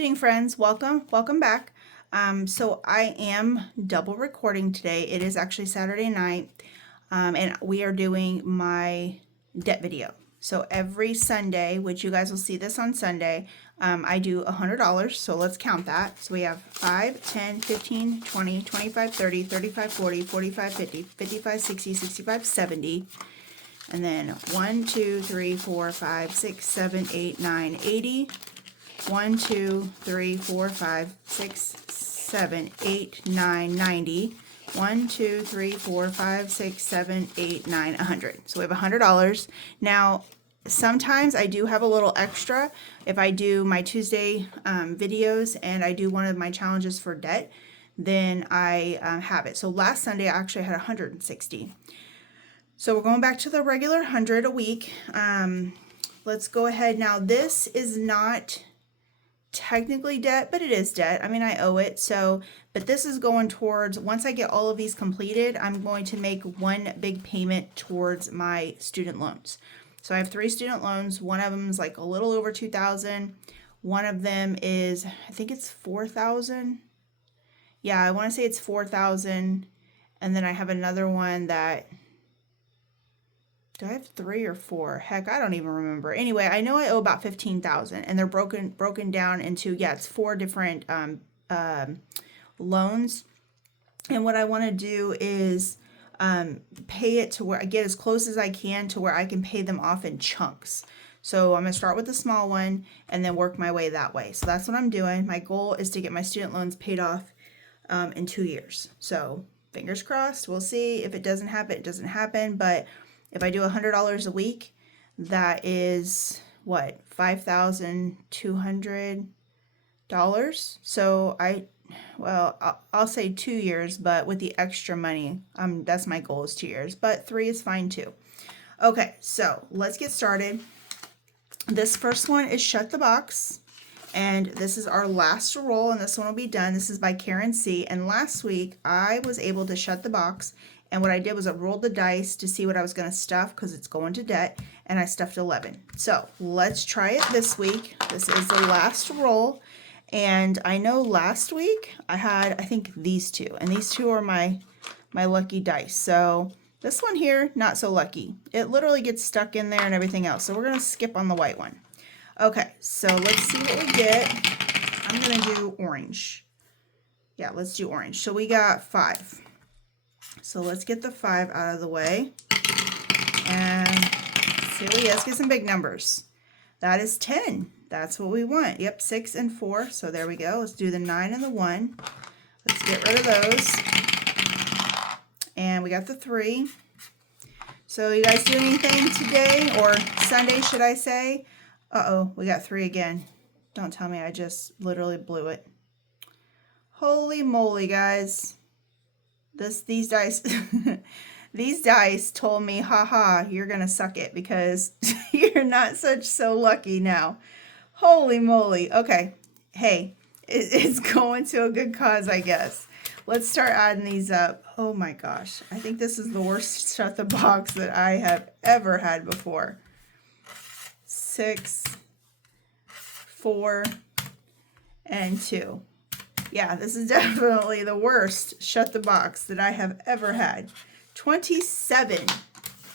budgeting friends, welcome back. So I am double recording today. It is actually Saturday night, and we are doing my debt video. So every Sunday, which you guys will see this on Sunday, I do $100. So let's count that. So we have 5, 10, 15, 20, 25, 30, 35, 40, 45, 50, 55, 60, 65, 70. And then 1, 2, 3, 4, 5, 6, 7, 8, 9, 80. 1, 2, 3, 4, 5, 6, 7, 8, 9, 90. 1, 2, 3, 4, 5, 6, 7, 8, 9, 100. So we have $100. Now, sometimes I do have a little extra. If I do my Tuesday videos and I do one of my challenges for debt, then I have it. So last Sunday I actually had 160. So we're going back to the regular 100 a week. Let's go ahead. Now this is not technically debt, but it is debt. I mean, I owe it. So, but this is going towards, once I get all of these completed, I'm going to make one big payment towards my student loans. So I have 3 student loans. One of them is like a little over 2,000. One of them is, I think it's 4,000. Yeah, I want to say it's 4,000. And then I have another one that, do I have 3 or 4? Heck, I don't even remember. Anyway, I know I owe about 15,000, and they're broken down into, yeah, it's 4 different loans. And what I want to do is pay it to where I get as close as I can to where I can pay them off in chunks. So I'm going to start with the small one and then work my way that way. So that's what I'm doing. My goal is to get my student loans paid off in 2 years. So fingers crossed. We'll see. If it doesn't happen, it doesn't happen. But if I do $100 a week, that is what, $5,200. So I'll say 2 years, but with the extra money, that's my goal is 2 years, but 3 is fine too. Okay, so let's get started. This first one is Shut the Box, and this is our last roll, and this one will be done. This is by Karen C. And last week I was able to shut the box. And what I did was I rolled the dice to see what I was going to stuff because it's going to debt, and I stuffed 11. So let's try it this week. This is the last roll, and I know last week I had, I think, these 2, and these 2 are my lucky dice. So this one here, not so lucky. It literally gets stuck in there and everything else. So we're going to skip on the white one. Okay, so let's see what we get. I'm going to do orange. Yeah, let's do orange. So we got 5. So let's get the 5 out of the way, and see what we get. Let's get some big numbers. That is 10. That's what we want. Yep, 6 and 4. So there we go. Let's do the 9 and the 1. Let's get rid of those. And we got the 3. So you guys do anything today, or Sunday, should I say? Uh-oh, we got 3 again. Don't tell me I just literally blew it. Holy moly, guys. These dice these dice told me, haha, you're gonna suck it because you're not so lucky now. Holy moly. Okay, hey, it's going to a good cause, I guess. Let's start adding these up. Oh my gosh, I think this is the worst shut the box that I have ever had before. 6, 4, and 2. Yeah, this is definitely the worst shut the box that I have ever had. 27.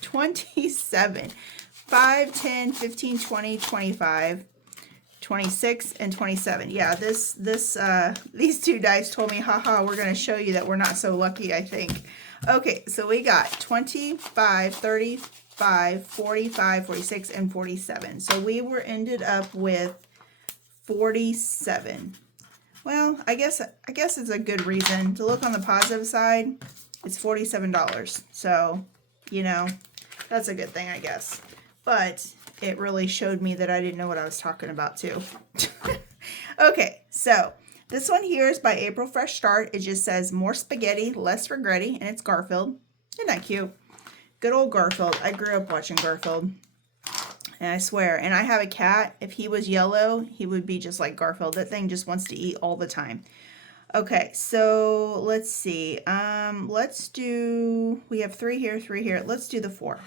27. 5, 10, 15, 20, 25, 26, and 27. Yeah, these 2 dice told me, haha, we're going to show you that we're not so lucky, I think. Okay, so we got 25, 35, 45, 46, and 47. So we ended up with 47. Well, I guess it's a good reason to look on the positive side. It's $47. So, you know, that's a good thing, I guess. But it really showed me that I didn't know what I was talking about too. Okay, so this one here is by April Fresh Start. It just says more spaghetti, less regretty, and it's Garfield. Isn't that cute? Good old Garfield. I grew up watching Garfield. And I swear, and I have a cat. If he was yellow, he would be just like Garfield. That thing just wants to eat all the time. Okay, so let's see. We have 3 here, 3 here. Let's do the 4.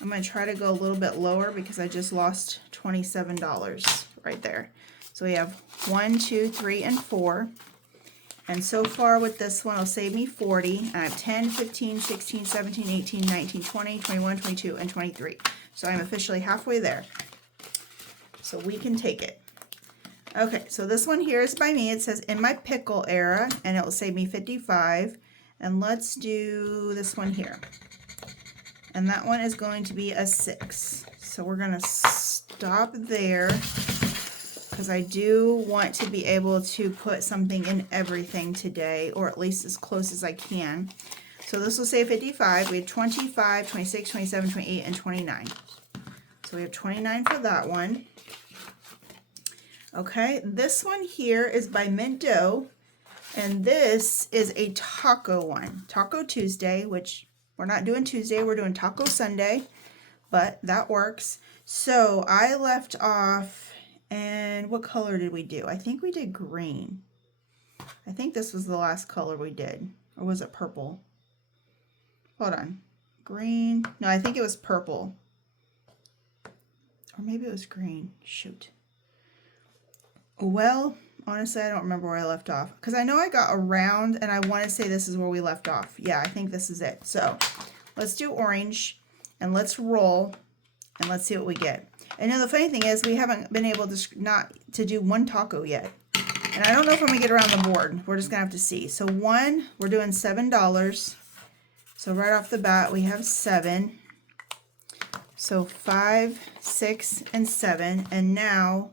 I'm going to try to go a little bit lower because I just lost $27 right there. So we have 1, 2, 3, and 4. And so far with this one, it'll save me 40. And I have 10, 15, 16, 17, 18, 19, 20, 21, 22, and 23. So I'm officially halfway there. So we can take it. Okay, so this one here is by me. It says in my pickle era, and it will save me 55. And let's do this one here. And that one is going to be a 6. So we're going to stop there because I do want to be able to put something in everything today, or at least as close as I can. So this will say 55. We have 25, 26, 27, 28, and 29. So we have 29 for that one. Okay, this one here is by Mint Dough, and this is a taco one. Taco Tuesday, which we're not doing Tuesday, we're doing Taco Sunday, but that works. So I left off, and what color did we do? I think we did green. I think this was the last color we did, or was it purple? Hold on, green, no, I think it was purple, or maybe it was green, shoot. Well, honestly, I don't remember where I left off, because I know I got around, and I want to say this is where we left off. Yeah, I think this is it. So let's do orange, and let's roll, and let's see what we get. And now the funny thing is, we haven't been able to do one taco yet, and I don't know if I'm gonna get around the board. We're just gonna have to see. So one, we're doing $7. So right off the bat, we have 7. So 5, 6, and 7, and now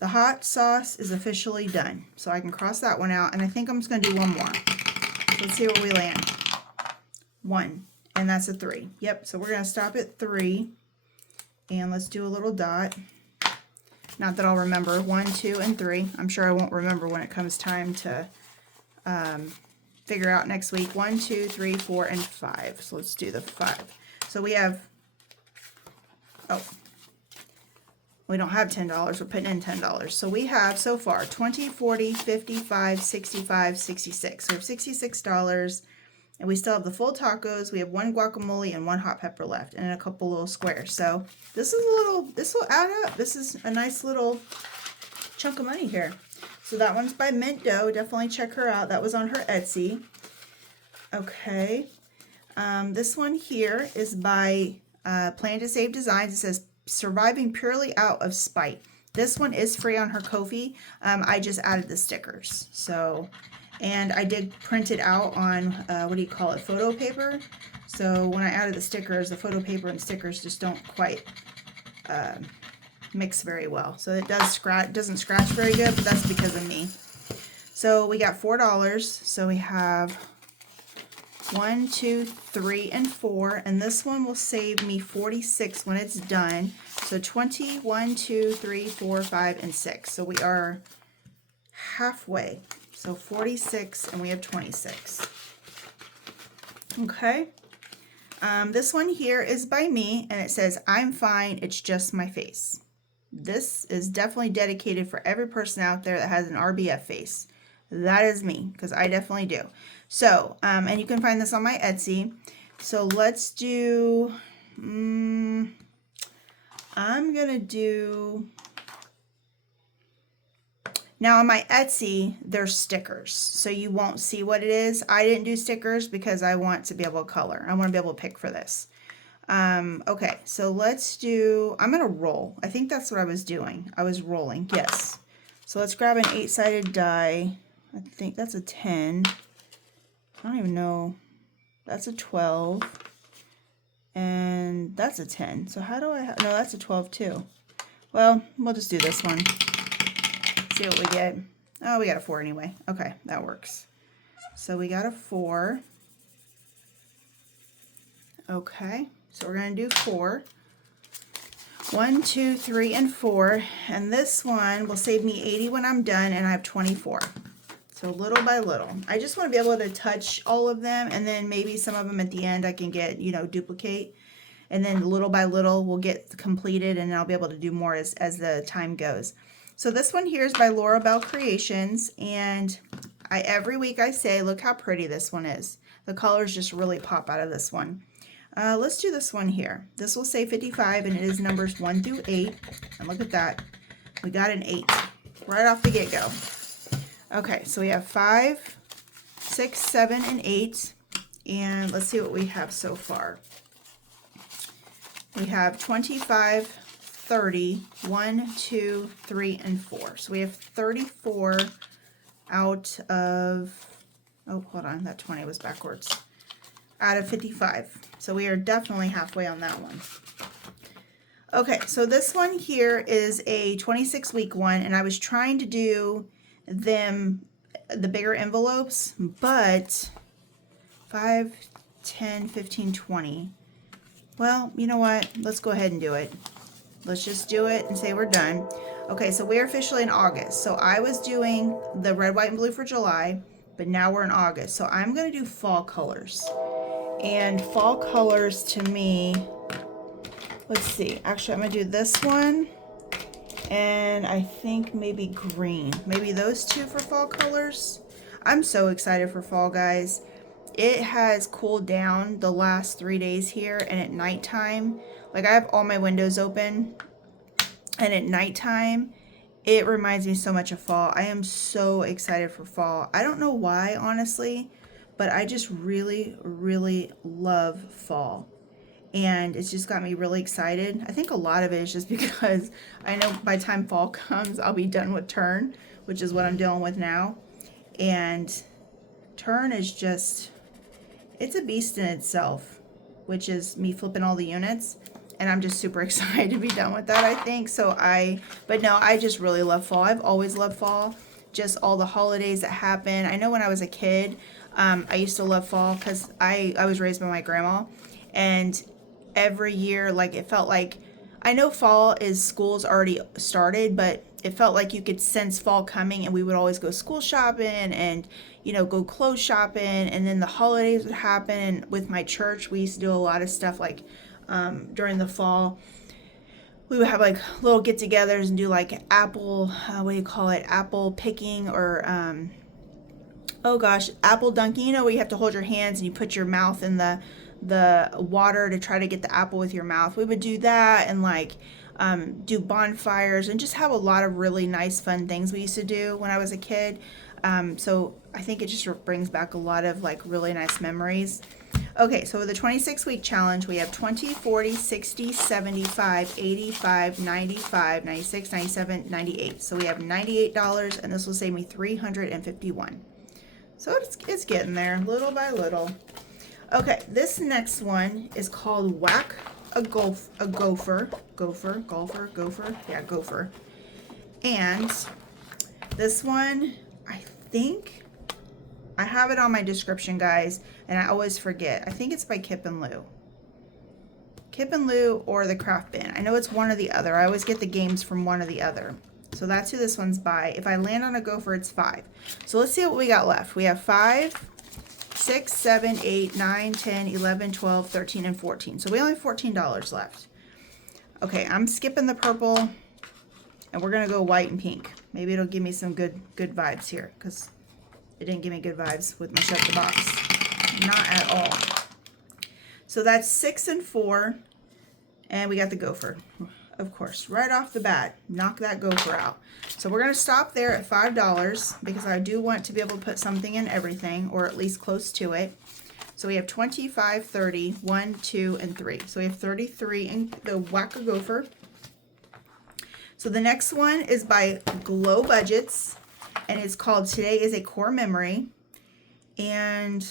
the hot sauce is officially done. So I can cross that one out, and I think I'm just going to do one more. So let's see where we land. 1, and that's a 3. Yep, so we're going to stop at 3, and let's do a little dot. Not that I'll remember 1, 2, and 3. I'm sure I won't remember when it comes time to figure out next week. 1, 2, 3, 4, and 5. So let's do the 5. So we have, oh, we don't have $10, we're putting in $10. So we have so far 20, 40, 55, 65, 66. So we have $66, and we still have the full tacos. We have 1 guacamole and 1 hot pepper left, and a couple little squares. So this will add up. This is a nice little chunk of money here. So that one's by Mint Dough. Definitely check her out. That was on her Etsy. Okay. This one here is by Plan to Save Designs. It says Surviving Purely Out of Spite. This one is free on her Ko-fi. I just added the stickers. So, and I did print it out on, what do you call it, photo paper. So when I added the stickers, the photo paper and stickers just don't quite mix very well. So it doesn't scratch very good, but that's because of me. So we got $4. So we have 1, 2, 3, and 4, and this one will save me 46 when it's done. So 20, 1, 2, 3, 4, 5, and 6. So we are halfway. So 46, and we have 26. Okay. This one here is by me, and it says, I'm fine, it's just my face. This is definitely dedicated for every person out there that has an RBF face. That is me, because I definitely do. So, and you can find this on my Etsy. So let's do, I'm going to do, now on my Etsy, there's stickers. So you won't see what it is. I didn't do stickers because I want to be able to color. I want to be able to pick for this. Okay, so let's do, I'm going to roll. I think that's what I was doing. I was rolling, yes. So let's grab an 8-sided die. I think that's a 10. I don't even know. That's a 12. And that's a 10. So how do I, no, that's a 12 too. Well, we'll just do this one. See what we get. Oh, we got a 4 anyway. Okay, that works. So we got a 4. Okay, so we're going to do 4. 1, 2, 3, and 4. And this one will save me 80 when I'm done, and I have 24. So little by little. I just want to be able to touch all of them, and then maybe some of them at the end I can get, you know, duplicate. And then little by little we'll get completed, and I'll be able to do more as the time goes. So this one here is by Laura Bell Creations, and every week I say, look how pretty this one is. The colors just really pop out of this one. Let's do this one here. This will say 55, and it is numbers 1 through 8. And look at that. We got an 8. right off the get-go. Okay, so we have 5, 6, 7, and 8. And let's see what we have so far. We have 25, 30, 1, 2, 3, and 4. So we have 34 out of, oh, hold on, that 20 was backwards. Out of 55. So we are definitely halfway on that one. Okay, so this one here is a 26-week one, and I was trying to do the bigger envelopes, but 5, 10, 15, 20. Well, you know what? Let's go ahead and do it. Let's just do it and say we're done. Okay, so we're officially in August. So I was doing the red, white, and blue for July, but now we're in August. So I'm going to do fall colors. And fall colors to me, let's see. Actually, I'm going to do this one. And I think maybe green. Maybe those two for fall colors. I'm so excited for fall, guys. It has cooled down the last 3 days here, and at nighttime, like I have all my windows open, and at nighttime, it reminds me so much of fall. I am so excited for fall. I don't know why, honestly, but I just really, really love fall. And it's just got me really excited. I think a lot of it is just because I know by the time fall comes, I'll be done with turn, which is what I'm dealing with now. And turn is just, it's a beast in itself, which is me flipping all the units. And I'm just super excited to be done with that, I think. But no, I just really love fall. I've always loved fall. Just all the holidays that happen. I know when I was a kid, I used to love fall because I was raised by my grandma. And every year, like, it felt like, I know fall is school's already started, but it felt like you could sense fall coming, and we would always go school shopping and, you know, go clothes shopping, and then the holidays would happen. And with my church, we used to do a lot of stuff like during the fall. We would have like little get-togethers and do like apple, what do you call it? Apple picking, or oh gosh, apple dunking. You know, where you have to hold your hands and you put your mouth in the water to try to get the apple with your mouth. We would do that, and like do bonfires, and just have a lot of really nice fun things we used to do when I was a kid. So I think it just brings back a lot of like really nice memories. Okay, so with the 26-week challenge, we have 20, 40, 60, 75, 85, 95, 96, 97, 98. So we have $98, and this will save me $351. So it's getting there little by little. Okay, this next one is called Whack a Gopher. Yeah, gopher. And this one, I think I have it on my description, guys, and I always forget. I think it's by Kip and Lou. Kip and Lou or the Craft Bin. I know it's one or the other. I always get the games from one or the other. So that's who this one's by. If I land on a gopher, it's 5. So let's see what we got left. We have 5, 6, 7, 8, 9, 10, 11, 12, 13, and 14. So we only have $14 left. Okay, I'm skipping the purple, and we're going to go white and pink. Maybe it'll give me some good vibes here, because it didn't give me good vibes with my shut the box. Not at all. So that's 6 and 4, and we got the gopher. Of course, right off the bat, knock that gopher out. So we're going to stop there at $5 because I do want to be able to put something in everything, or at least close to it. So we have 25, 30, 1, 2, and 3. So we have 33 in the Whack a Gopher. So the next one is by Glow Budgets, and it's called Today is a Core Memory. And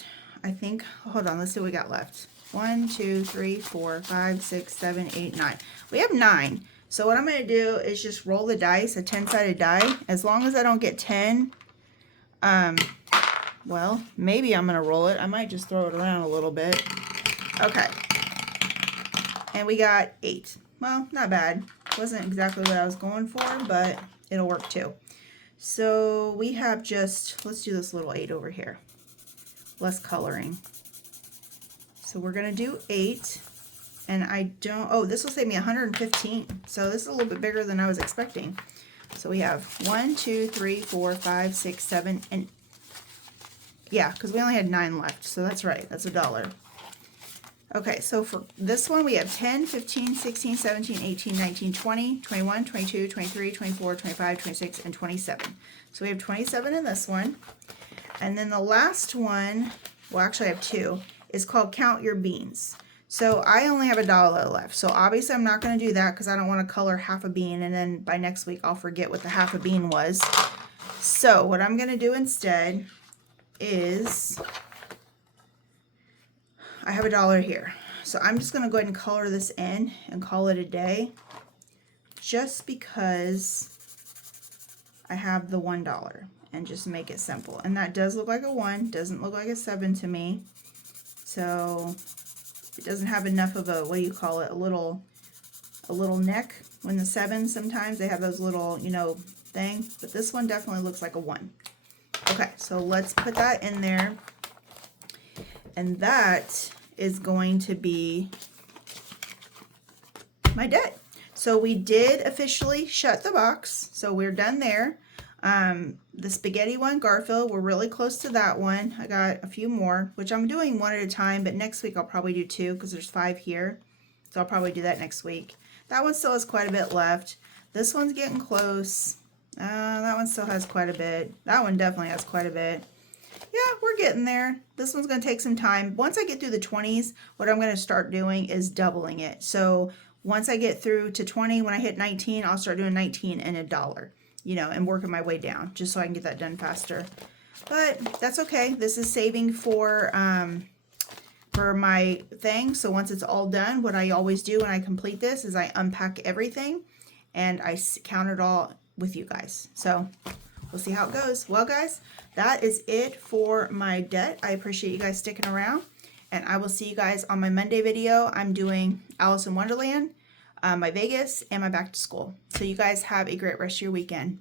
I think, hold on, let's see what we got left. 1, 2, 3, 4, 5, 6, 7, 8, 9. We have 9. So what I'm going to do is just roll the dice, a 10-sided die. As long as I don't get 10, well, maybe I'm going to roll it. I might just throw it around a little bit. Okay. And we got 8. Well, not bad. Wasn't exactly what I was going for, but it'll work too. So we have just, let's do this little 8 over here. Less coloring. So we're going to do 8. And I don't, oh, this will save me 115. So this is a little bit bigger than I was expecting. So we have 1, 2, 3, 4, 5, 6, 7, and yeah, because we only had 9 left. So that's right. That's $1. Okay, so for this one, we have 10, 15, 16, 17, 18, 19, 20, 21, 22, 23, 24, 25, 26, and 27. So we have 27 in this one. And then the last one, well, actually I have two, is called Count Your Beans. So I only have $1 left. So obviously I'm not going to do that because I don't want to color half a bean, and then by next week I'll forget what the half a bean was. So what I'm going to do instead is, I have $1 here. So I'm just going to go ahead and color this in and call it a day, just because I have the $1, and just make it simple. And that does look like a 1, doesn't look like a 7 to me. So it doesn't have enough of a, what do you call it, a little neck. When the 7s, sometimes they have those little, you know, thing, but this one definitely looks like a 1. Okay, so let's put that in there, and that is going to be my debt. So we did officially shut the box, so we're done there. The spaghetti one, Garfield, we're really close to that one. I got a few more, which I'm doing one at a time, but next week I'll probably do 2 because there's 5 here, so I'll probably do that next week. That one still has quite a bit left. This one's getting close. That one still has quite a bit. That one definitely has quite a bit. Yeah, we're getting there. This one's going to take some time. Once I get through the 20s, what I'm going to start doing is doubling it. So once I get through to 20, when I hit 19, I'll start doing 19 and $1, you know, and working my way down just so I can get that done faster. But that's okay. This is saving for my thing. So once it's all done, what I always do when I complete this is I unpack everything and I count it all with you guys. So we'll see how it goes. Well, guys, that is it for my debt. I appreciate you guys sticking around, and I will see you guys on my Monday video. I'm doing Alice in Wonderland, my Vegas, and my back to school. So you guys have a great rest of your weekend.